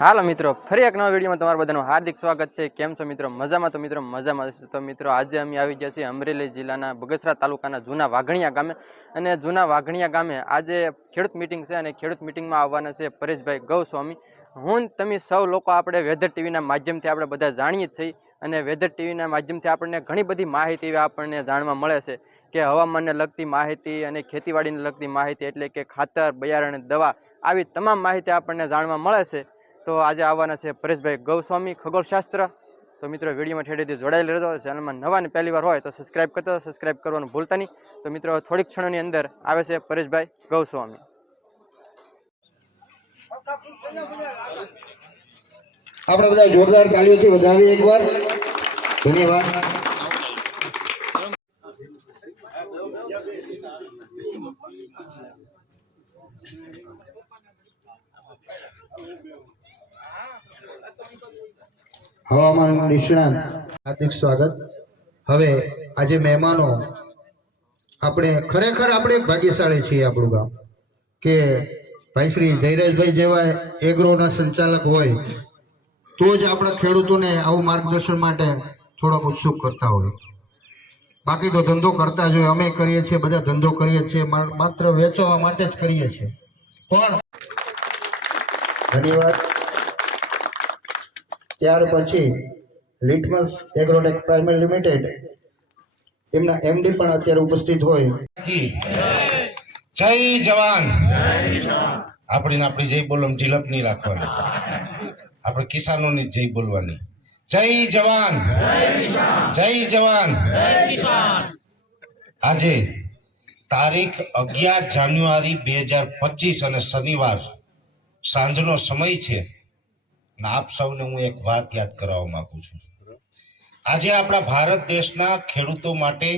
હાલો મિત્રો, ફરી એક નવા વિડીયોમાં તમારું બધાનું હાર્દિક સ્વાગત છે। કેમ છો મિત્રો? મજામાં? તો મિત્રો મજામાં હશે। તો મિત્રો આજે અમે આવી ગયા છીએ અમરેલી જિલ્લાના બગસરા તાલુકાના જૂના વાઘણિયા ગામે। અને જૂના વાઘણિયા ગામે આજે ખેડૂત મિટિંગ છે અને ખેડૂત મિટિંગમાં આવવાના છે પરેશભાઈ ગૌસ્વામી। હું તમે સૌ લોકો આપણે વેધર ટીવીના માધ્યમથી આપણે બધા જાણીએ જ છીએ અને વેધર ટીવીના માધ્યમથી આપણને ઘણી બધી માહિતી આપણને જાણવા મળે છે કે હવામાનને લગતી માહિતી અને ખેતીવાડીને લગતી માહિતી એટલે કે ખાતર, બિયારણ, દવા આવી તમામ માહિતી આપણને જાણવા મળે છે। તો આજે આવવાના છે પરેશભાઈ ગૌસ્વામી ખગોળશાસ્ત્ર। તો મિત્રો વિડીયોમાં ઠેઠેથી જોડાયેલ રહેજો। ચેનલમાં નવા ને પહેલી વાર હોય તો સબસ્ક્રાઇબ કરતો, સબસ્ક્રાઇબ કરવાનું ભૂલતા નહીં। તો મિત્રો થોડીક ક્ષણોની અંદર આવે છે પરેશભાઈ ગૌસ્વામી। આપણે બધા જોરદાર તાળીઓથી વધાવીએ એકવાર। ધન્યવાદ। હવામાન નિષ્ણાંત હાર્દિક સ્વાગત। હવે આજે મહેમાનો આપણે ખરેખર આપણે ભાગ્યશાળી છીએ આપણું ગામ કે ભાઈ શ્રી જયરાજભાઈ જેવા એગ્રોના સંચાલક હોય તો જ આપણા ખેડૂતોને આવું માર્ગદર્શન માટે થોડોક ઉત્સુક કરતા હોય। બાકી તો ધંધો કરતા જ હોય, અમે કરીએ છીએ, બધા ધંધો કરીએ છીએ, માત્ર વેચવા માટે જ કરીએ છીએ। પણ ધન્યવાદ। ત્યાર પછી લિટમસ એગ્રોટેક પ્રાઇમરી લિમિટેડ એમના એમડી પણ અત્યારે ઉપસ્થિત હોય। જય જવાન, આપણી જય બોલવા ઢીલક નહીં રાખવાની, આપણે કિસાનોની જય બોલવાની। જય જવાન, જય જવાન। આજે તારીખ 11 જાન્યુઆરી 2025 અને શનિવાર સાંજનો સમય છે। આપ સૌને હું એક વાત યાદ કરાવવા માંગુ છું। આજે આપણા ભારત દેશના ખેડૂતો માટે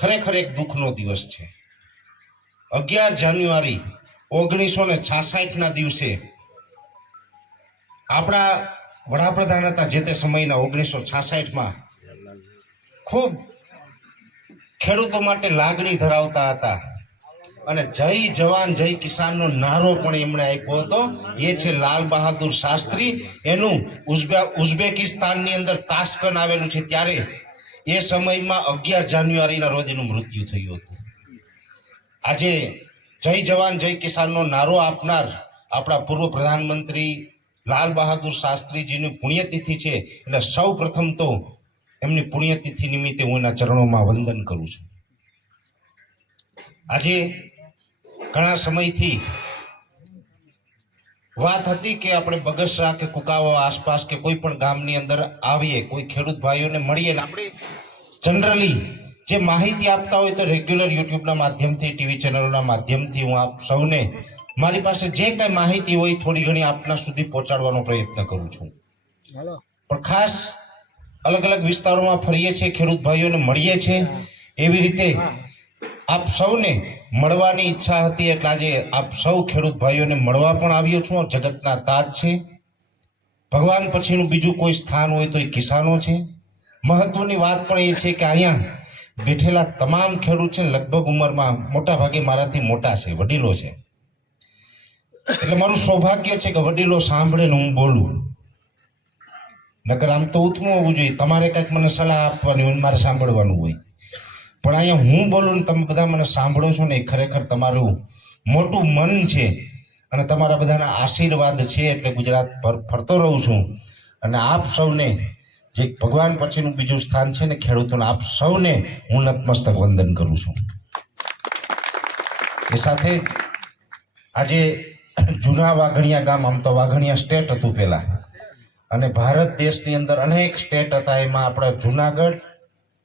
ખરેખર એક દુઃખનો દિવસ છે। 11 જાન્યુઆરી 1966ના દિવસે આપણા વડાપ્રધાન હતા જે તે સમયના 1966માં ખૂબ ખેડૂતો માટે લાગણી ધરાવતા હતા અને જય જવાન જય કિસાનનો નારો પણ એમણે આપ્યો હતો। એ છે લાલ બહાદુર શાસ્ત્રી। એનું ઉઝબેકિસ્તાનની અંદર તાશ્કંદ આવેલું છે ત્યારે એ સમયમાં 11 જાન્યુઆરીના રોજ એનું મૃત્યુ થયું હતું। આજે જય જવાન જય કિસાનનો નારો આપનાર આપણા પૂર્વ પ્રધાનમંત્રી લાલ બહાદુર શાસ્ત્રીજીની પુણ્યતિથિ છે એટલે સૌ પ્રથમ તો એમની પુણ્યતિથિ નિમિત્તે હું એના ચરણોમાં વંદન કરું છું। આજે ઘણા સમયથી વાત હતી કે આપણે બગસરા કે કુકાવા આસપાસ કે કોઈ પણ ગામની અંદર આવીએ, કોઈ ખેડૂત ભાઈઓને મળીએ ને આપણે જનરલી જે માહિતી આપતા હોય તો રેગ્યુલર યુટ્યુબના માધ્યમથી, ટીવી ચેનલોના માધ્યમથી હું આપ સૌને મારી પાસે જે કઈ માહિતી હોય થોડી ઘણી આપના સુધી પહોંચાડવાનો પ્રયત્ન કરું છું। પણ ખાસ અલગ અલગ વિસ્તારોમાં ફરીએ છીએ, ખેડૂત ભાઈઓને મળીએ છીએ, એવી રીતે આપ સૌને મળવાની ઈચ્છા હતી એટલે આજે આપ સૌ ખેડૂત ભાઈઓને મળવા પણ આવ્યો છું। જગતના તાજ છે, ભગવાન પછીનું બીજું કોઈ સ્થાન હોય તો એ કિસાનો છે। મહત્વની વાત પણ એ છે કે અહીંયા બેઠેલા તમામ ખેડૂત છે લગભગ ઉંમરમાં મોટા ભાગે મારાથી મોટા છે, વડીલો છે। એટલે મારું સૌભાગ્ય છે કે વડીલો સાંભળે ને હું બોલું, નકર આમ તો ઉથમું હોવું જોઈએ, તમારે કંઈક મને સલાહ આપવાની હોય, મારે સાંભળવાનું હોય। પણ અહીંયા હું બોલું ને તમે બધા મને સાંભળો છો ને એ ખરેખર તમારું મોટું મન છે અને તમારા બધાના આશીર્વાદ છે એટલે ગુજરાત પર ફરતો રહું છું। અને આપ સૌને જે ભગવાન પછીનું બીજું સ્થાન છે ને ખેડૂતોને, આપ સૌને હું નતમસ્તક વંદન કરું છું। એ સાથે જ આજે જૂના વાઘણિયા ગામ, આમ તો વાઘણિયા સ્ટેટ હતું પહેલા અને ભારત દેશની અંદર અનેક સ્ટેટ હતા, એમાં આપણા જુનાગઢ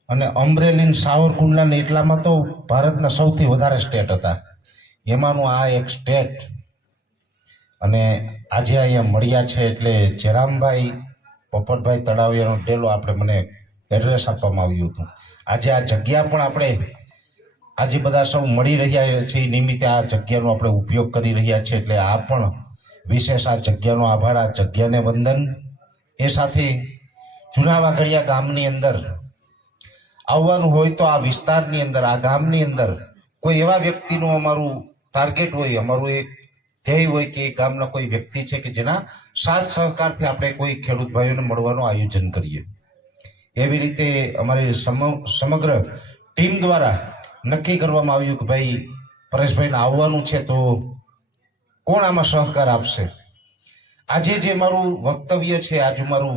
અને અમરેલી, સાવરકુંડલા ને એટલામાં તો ભારતના સૌથી વધારે સ્ટેટ હતા, એમાંનું આ એક સ્ટેટ। અને આજે અહીંયા મળ્યા છે એટલે જયરામભાઈ પોપટભાઈ તળાવિયાનો ડેલો આપણે મને એડ્રેસ આપવામાં આવ્યું હતું। આજે આ જગ્યા પણ આપણે આજે બધા સૌ મળી રહ્યા છીએ નિમિત્તે આ જગ્યાનો આપણે ઉપયોગ કરી રહ્યા છીએ એટલે આ પણ વિશેષ આ જગ્યાનો આભાર, આ જગ્યાને વંદન। એ સાથે જૂના વાઘણિયા ગામની અંદર આવવાનું હોય તો આ વિસ્તારની અંદર, આ ગામની અંદર કોઈ એવા વ્યક્તિનું અમારું ટાર્ગેટ હોય, અમારું એક ધ્યેય હોય કે એ ગામના કોઈ વ્યક્તિ છે કે જેના સાથ સહકારથી આપણે કોઈ ખેડૂત ભાઈઓને મળવાનું આયોજન કરીએ. એવી રીતે અમારી સમગ્ર ટીમ દ્વારા નક્કી કરવામાં આવ્યું કે ભાઈ પરેશભાઈને આવવાનું છે તો કોણ આમાં સહકાર આપશે. આજે જે મારું વક્તવ્ય છે, આજે મારું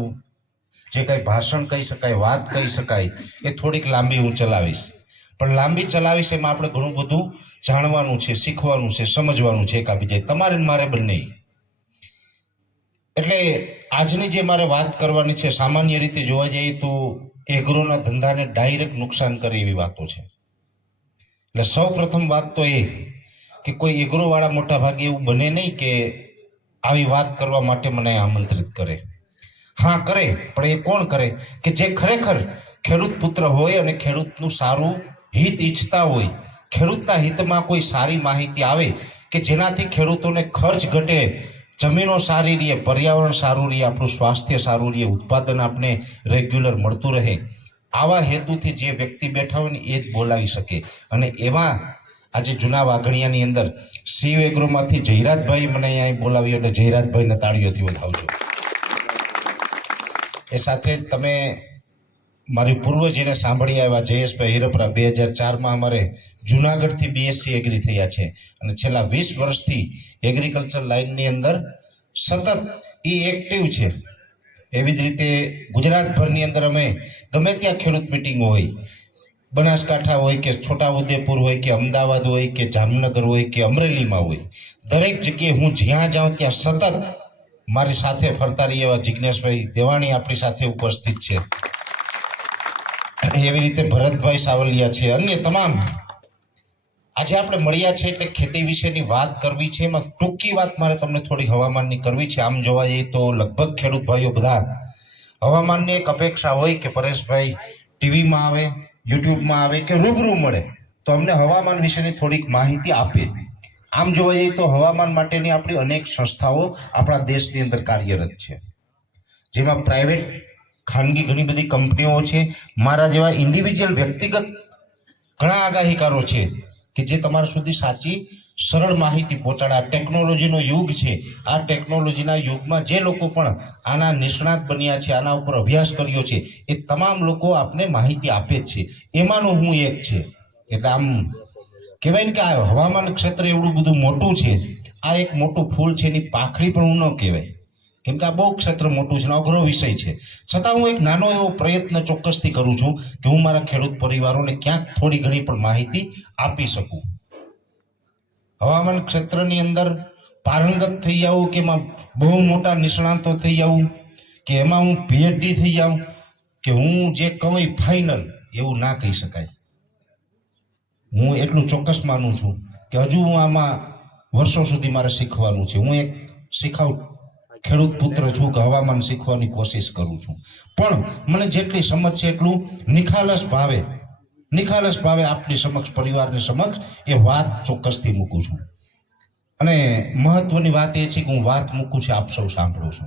જે કંઈ ભાષણ કહી શકાય, વાત કહી શકાય, એ થોડીક લાંબી હું ચલાવીશ. પણ લાંબી ચલાવીશ એમાં આપણે ઘણું બધું જાણવાનું છે, શીખવાનું છે, સમજવાનું છે એકાબીજા, તમારે ને મારે બંને. એટલે આજની જે મારે વાત કરવાની છે, સામાન્ય રીતે જોવા જઈએ તો એગ્રોના ધંધાને ડાયરેક્ટ નુકસાન કરે એવી વાતો છે. એટલે સૌ પ્રથમ વાત તો એ કે કોઈ એગ્રોવાળા મોટા ભાગે એવું બને નહીં કે આવી વાત કરવા માટે મને આમંત્રિત કરે. હા કરે, પણ એ કોણ કરે કે જે ખરેખર ખેડૂત પુત્ર હોય અને ખેડૂતનું સારું હિત ઈચ્છતા હોય, ખેડૂતના હિતમાં કોઈ સારી માહિતી આવે કે જેનાથી ખેડૂતોને ખર્ચ ઘટે, જમીનો સારી રહે, પર્યાવરણ સારું રહે, આપણું સ્વાસ્થ્ય સારું રહે, ઉત્પાદન આપણે રેગ્યુલર મળતું રહે. આવા હેતુથી જે વ્યક્તિ બેઠા હોય ને એ જ બોલાવી શકે. અને એમાં આજે જૂના વાઘણિયાની અંદર સીવ એગ્રોમાંથી જયરાજભાઈ મને અહીંયા બોલાવ્યો, એટલે જયરાજભાઈને તાળીઓથી વધાવજો. એ સાથે તમે મારી પૂર્વ જેને સાંભળી આવ્યા જયેશભાઈ હિરપરા 2004માં અમારે જુનાગઢથી બીએસસી એગ્રી થયા છે અને છેલ્લા 20 વર્ષથી એગ્રીકલ્ચર લાઇનની અંદર સતત એ એક્ટિવ છે. એવી જ રીતે ગુજરાતભરની અંદર અમે ગમે ત્યાં ખેડૂત મિટિંગો હોય, બનાસકાંઠા હોય કે છોટાઉદેપુર હોય કે અમદાવાદ હોય કે જામનગર હોય કે અમરેલીમાં હોય, દરેક જગ્યાએ હું જ્યાં જાઉં ત્યાં સતત મારી સાથે ફરતા રહી એવા જિજ્ઞેશભાઈ દેવાણી આપણી સાથે ઉપસ્થિત છે. એવી રીતે ભરતભાઈ સાવલિયા છે, અન્ય તમામ. આજે આપણે મળ્યા છે એટલે ખેતી વિશેની વાત કરવી છે. એમાં ટૂંકી વાત મારે તમને થોડી હવામાનની કરવી છે. આમ જોવા જઈએ તો લગભગ ખેડૂત ભાઈઓ બધા હવામાનની એક અપેક્ષા હોય કે પરેશભાઈ ટીવીમાં આવે, યુટ્યુબમાં આવે કે રૂબરૂ મળે તો અમને હવામાન વિશેની થોડીક માહિતી આપે. આમ જોવા જઈએ તો હવામાન માટેની આપણી અનેક સંસ્થાઓ આપણા દેશની અંદર કાર્યરત છે, જેમાં પ્રાઇવેટ ખાનગી ઘણી બધી કંપનીઓ છે. મારા જેવા ઇન્ડિવિજ્યુઅલ વ્યક્તિગત ઘણા આગાહીકારો છે કે જે તમારા સુધી સાચી સરળ માહિતી પહોંચાડે. આ ટેકનોલોજીનો યુગ છે. આ ટેકનોલોજીના યુગમાં જે લોકો પણ આના નિષ્ણાત બન્યા છે, આના ઉપર અભ્યાસ કર્યો છે, એ તમામ લોકો આપને માહિતી આપે જ છે. એમાંનો હું એક છે. એટલે આમ કહેવાય ને કે આ હવામાન ક્ષેત્ર એવડું બધું મોટું છે, આ એક મોટું ફૂલ છે, એની પાંખડી પણ હું ન કહેવાય, કેમ કે આ બહુ ક્ષેત્ર મોટું છે, અઘરો વિષય છે. છતાં હું એક નાનો એવો પ્રયત્ન ચોક્કસથી કરું છું કે હું મારા ખેડૂત પરિવારોને ક્યાંક થોડી ઘણી પણ માહિતી આપી શકું. હવામાન ક્ષેત્રની અંદર પારંગત થઈ જાઉં કે એમાં બહુ મોટા નિષ્ણાતો થઈ જાઉં કે એમાં હું પીએચડી થઈ જાઉં કે હું જે કહું એ ફાઇનલ, એવું ના કહી શકાય. હું એટલું ચોક્કસ માનું છું કે હજુ હું આમાં વર્ષો સુધી મારે શીખવાનું છે. હું એક શીખાવ ખેડૂત પુત્ર છું કે હવામાન શીખવાની કોશિશ કરું છું, પણ મને જેટલી સમજ છે એટલું નિખાલસ ભાવે આપની સમક્ષ, પરિવારની સમક્ષ એ વાત ચોક્કસથી મૂકું છું. અને મહત્વની વાત એ છે કે હું વાત મૂકું છું, આપ સૌ સાંભળો છો.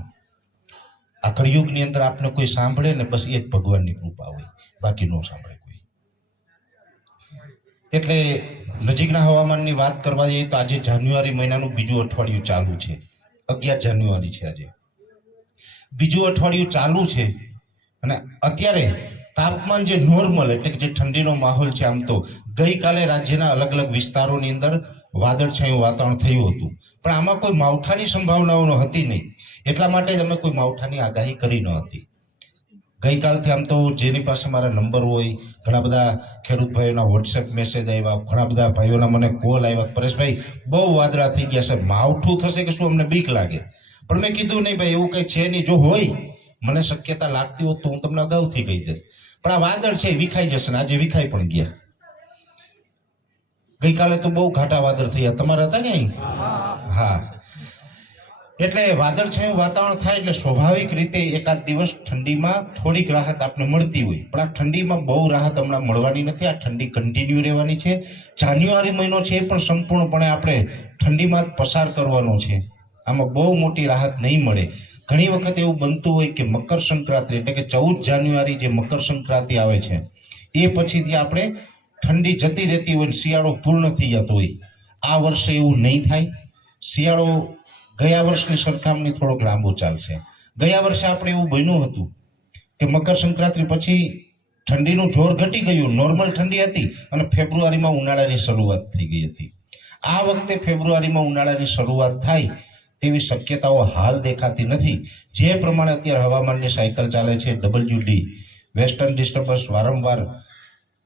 આ કળિયુગની અંદર આપને કોઈ સાંભળે ને બસ એ જ ભગવાનની કૃપા હોય, બાકી ન સાંભળે કોઈ. એટલે નજીકના હવામાનની વાત કરવા જઈએ તો આજે જાન્યુઆરી મહિનાનું બીજું અઠવાડિયું ચાલુ છે. 11 જાન્યુઆરી છે આજે, બીજું અઠવાડિયું ચાલુ છે. અને અત્યારે તાપમાન જે નોર્મલ એટલે કે જે ઠંડીનો માહોલ છે, આમ તો ગઈકાલે રાજ્યના અલગ અલગ વિસ્તારોની અંદર વાદળછાયું વાતાવરણ થયું હતું, પણ આમાં કોઈ માવઠાની સંભાવનાઓ હતી નહીં. એટલા માટે જ અમે કોઈ માવઠાની આગાહી કરી ન હતી. ગઈકાલથી આમ તો જેની પાસે મારા નંબર હોય, ઘણા બધા ખેડૂત ભાઈઓના વોટ્સએપ મેસેજ આવ્યા, ઘણા બધા ભાઈઓના મને કોલ આવ્યા, પરેશભાઈ બહુ વાદળા થઈ ગયા છે, માવઠું થશે કે શું, અમને બીક લાગે. પણ મેં કીધું નહીં ભાઈ, એવું કંઈ છે નહીં. જો હોય, મને શક્યતા લાગતી હોત તો હું તમને અગાઉથી કહી દે. પણ આ વાદળ છે એ વિખાઈ જશે ને આજે વિખાઈ પણ ગયા. ગઈકાલે તો બહુ ઘાટા વાદળ થયા, તમારા હતા ને? હા. એટલે વાદળછાયું વાતાવરણ થાય એટલે સ્વાભાવિક રીતે એકાદ દિવસ ઠંડીમાં થોડીક રાહત આપણે મળતી હોય, પણ આ ઠંડીમાં બહુ રાહત હમણાં મળવાની નથી. આ ઠંડી કન્ટિન્યુ રહેવાની છે. જાન્યુઆરી મહિનો છે એ પણ સંપૂર્ણપણે આપણે ઠંડીમાં જ પસાર કરવાનો છે. આમાં બહુ મોટી રાહત નહીં મળે. ઘણી વખત એવું બનતું હોય કે મકર સંક્રાંતિ એટલે કે 14 જાન્યુઆરી જે મકર સંક્રાંતિ આવે છે એ પછીથી આપણે ઠંડી જતી રહેતી હોય, શિયાળો પૂર્ણ થઈ જતો હોય. આ વર્ષે એવું નહીં થાય. શિયાળો ગયા વર્ષની સરખામણી થોડોક લાંબો ચાલશે. ગયા વર્ષે આપણે એવું બન્યું હતું કે મકર સંક્રાંતિ પછી ઠંડીનું જોર ઘટી ગયું, નોર્મલ ઠંડી હતી અને ફેબ્રુઆરીમાં ઉનાળાની શરૂઆત થઈ ગઈ હતી. આ વખતે ફેબ્રુઆરીમાં ઉનાળાની શરૂઆત થાય તેવી શક્યતાઓ હાલ દેખાતી નથી. જે પ્રમાણે અત્યારે હવામાનની સાયકલ ચાલે છે, WD વેસ્ટર્ન ડિસ્ટર્બન્સ વારંવાર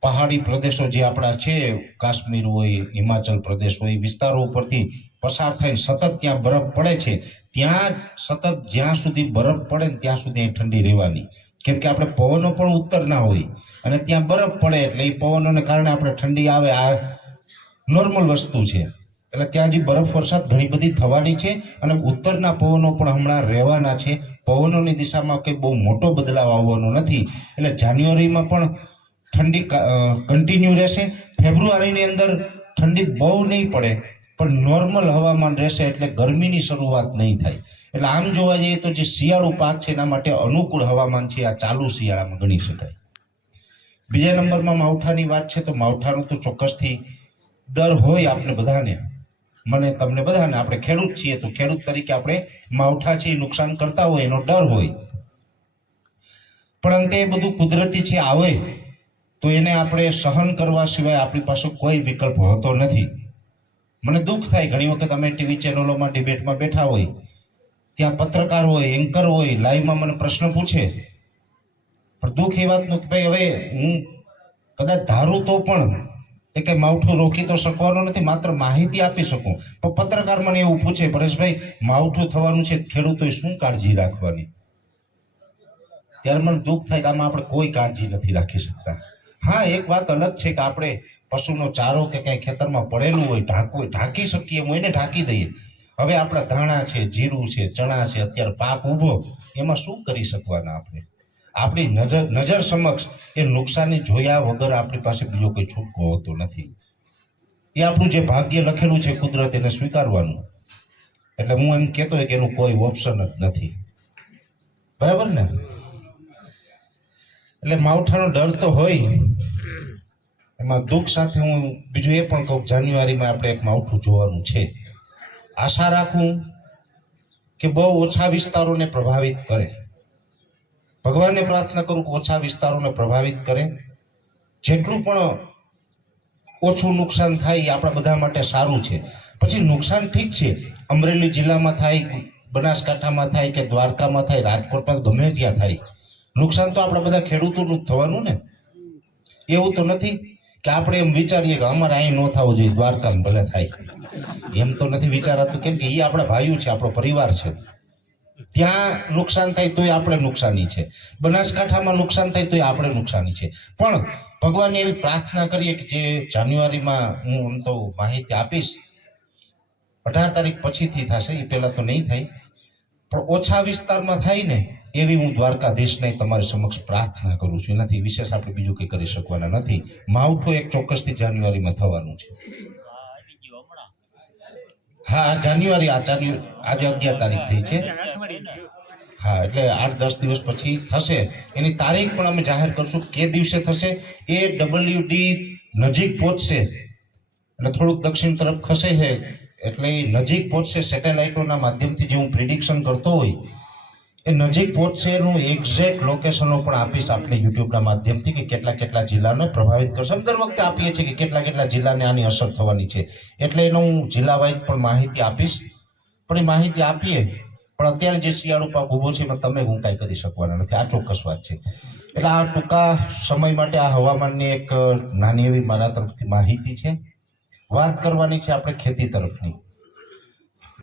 પહાડી પ્રદેશો જે આપણા છે, કાશ્મીર હોય, હિમાચલ પ્રદેશ હોય, વિસ્તારો ઉપરથી પસાર થઈને સતત ત્યાં બરફ પડે છે. ત્યાં સતત જ્યાં સુધી બરફ પડે ને ત્યાં સુધી અહીં ઠંડી રહેવાની, કેમ કે આપણે પવનો પણ ઉત્તરના હોય અને ત્યાં બરફ પડે એટલે એ પવનોને કારણે આપણે ઠંડી આવે, આ નોર્મલ વસ્તુ છે. એટલે ત્યાં જે બરફ વરસાદ ઘણી બધી થવાની છે અને ઉત્તરના પવનો પણ હમણાં રહેવાના છે. પવનોની દિશામાં કંઈ બહુ મોટો બદલાવ આવવાનો નથી. એટલે જાન્યુઆરીમાં પણ ઠંડી કન્ટિન્યુ રહેશે. ફેબ્રુઆરીની અંદર ઠંડી બહુ નહીં પડે પણ નોર્મલ હવામાન રહેશે, એટલે ગરમીની શરૂઆત નહીં થાય. એટલે આમ જોવા જઈએ તો જે શિયાળુ પાક છે એના માટે અનુકૂળ હવામાન છે આ ચાલુ શિયાળામાં ગણી શકાય. બીજા નંબરમાં માવઠાની વાત છે તો માવઠાનો તો ચોક્કસથી ડર હોય આપણે બધાને, મને તમને બધાને. આપણે ખેડૂત છીએ તો ખેડૂત તરીકે આપણે માવઠા છે નુકસાન કરતા હોય એનો ડર હોય, પણ અંતે એ બધું કુદરતી છે, આવે તો એને આપણે સહન કરવા સિવાય આપણી પાસે કોઈ વિકલ્પ હોતો નથી. મને દુઃખ થાય ઘણી વખત અમે ટીવી ચેનલોમાં ડિબેટમાં બેઠા હોય, ત્યાં પત્રકાર હોય, એન્કર હોય, લાઈવમાં મને પ્રશ્ન પૂછે, પણ દુઃખ એ વાતનું કે ભાઈ હવે હું કદાચ ધારું તો પણ એ કંઈ માવઠું રોકી તો શકવાનું નથી, માત્ર માહિતી આપી શકું. પણ પત્રકાર મને એવું પૂછે, પરેશભાઈ માવઠું થવાનું છે, ખેડૂતોએ શું કાળજી રાખવાની? ત્યારે મને દુઃખ થાય કે આમાં આપણે કોઈ કાળજી નથી રાખી શકતા. હા, એક વાત અલગ છે કે આપણે પશુનો ચારો કે કંઈ ખેતરમાં પડેલું હોય ઢાંકી શકીએ, હું એને ઢાંકી દઈએ. હવે આપણા ધાણા છે, જીરું છે, ચણા છે, અત્યારે પાક ઊભો, એમાં શું કરી શકવાના આપણે? આપણી નજર સમક્ષ એ નુકસાની જોયા વગર આપણી પાસે બીજો કોઈ છૂટકો હોતો નથી. એ આપણું જે ભાગ્ય લખેલું છે કુદરત, એને સ્વીકારવાનું. એટલે હું એમ કહેતો હોય કે એનું કોઈ ઓપ્શન જ નથી. બરાબર ને? એટલે માવઠાનો ડર તો હોય. એમાં દુઃખ સાથે હું બીજું એ પણ કહું, જાન્યુઆરીમાં આપણે એક માવઠું જોવાનું છે. આશા રાખું કે બહુ ઓછા વિસ્તારોને પ્રભાવિત કરે. ભગવાનને પ્રાર્થના કરું કે ઓછા વિસ્તારોને પ્રભાવિત કરે. જેટલું પણ ઓછું નુકસાન થાય એ આપણા બધા માટે સારું છે. પછી નુકસાન ઠીક છે, અમરેલી જિલ્લામાં થાય, બનાસકાંઠામાં થાય કે દ્વારકામાં થાય, રાજકોટમાં ગમે ત્યાં થાય, નુકસાન તો આપણા બધા ખેડૂતોનું જ થવાનું ને. એવું તો નથી કે આપણે એમ વિચારીએ કે અમારે અહીં ન થવું જોઈએ, દ્વારકામાં ભલે થાય, એમ તો નથી વિચારાતું. કેમ કે એ આપણા ભાઈઓ છે, આપણો પરિવાર છે. ત્યાં નુકસાન થાય તોય આપણે નુકસાની છે, બનાસકાંઠામાં નુકસાન થાય તોય આપણે નુકસાની છે. પણ ભગવાનને એવી પ્રાર્થના કરીએ કે જે જાન્યુઆરીમાં હું આમ તો માહિતી આપીશ, 18 તારીખ પછીથી થશે, એ પહેલા તો નહીં થાય, પણ ઓછા વિસ્તારમાં થાય ને એવી હું દ્વારકાધીશને તમારી સમક્ષ પ્રાર્થના કરું છું. એનાથી વિશેષ આપણે બીજું કંઈ કરી શકવાના નથી. માવઠું એક ચોક્કસથી જાન્યુઆરીમાં થવાનું છે. હા, જાન્યુઆરી આજે 11 તારીખ થઈ છે. હા, એટલે 8-10 દિવસ પછી થશે. એની તારીખ પણ અમે જાહેર કરશું કે દિવસે થશે. એ WD નજીક પહોંચશે એટલે થોડુંક દક્ષિણ તરફ ખસે છે, એટલે એ નજીક પહોંચશે. સેટેલાઇટોના માધ્યમથી જે હું પ્રિડિક્શન કરતો હોય એ નજીક પહોંચશે. એનું એક્ઝેક્ટ લોકેશનો પણ આપીશ આપણે યુટ્યુબના માધ્યમથી કે કેટલા જિલ્લાને પ્રભાવિત કરશે. દર વખતે આપીએ છીએ કે કેટલા જિલ્લાને આની અસર થવાની છે, એટલે એનો હું જિલ્લા વાઇઝ પણ માહિતી આપીશ. પણ એ માહિતી આપીએ, પણ અત્યારે જે શિયાળુ પાક ઊભો છે એમાં તમે હું કાંઈ કરી શકવાના નથી, આ ચોક્કસ વાત છે. એટલે આ ટૂંકા સમય માટે આ હવામાનની એક નાની એવી મારા તરફથી માહિતી છે. વાત કરવાની છે આપણે ખેતી તરફની.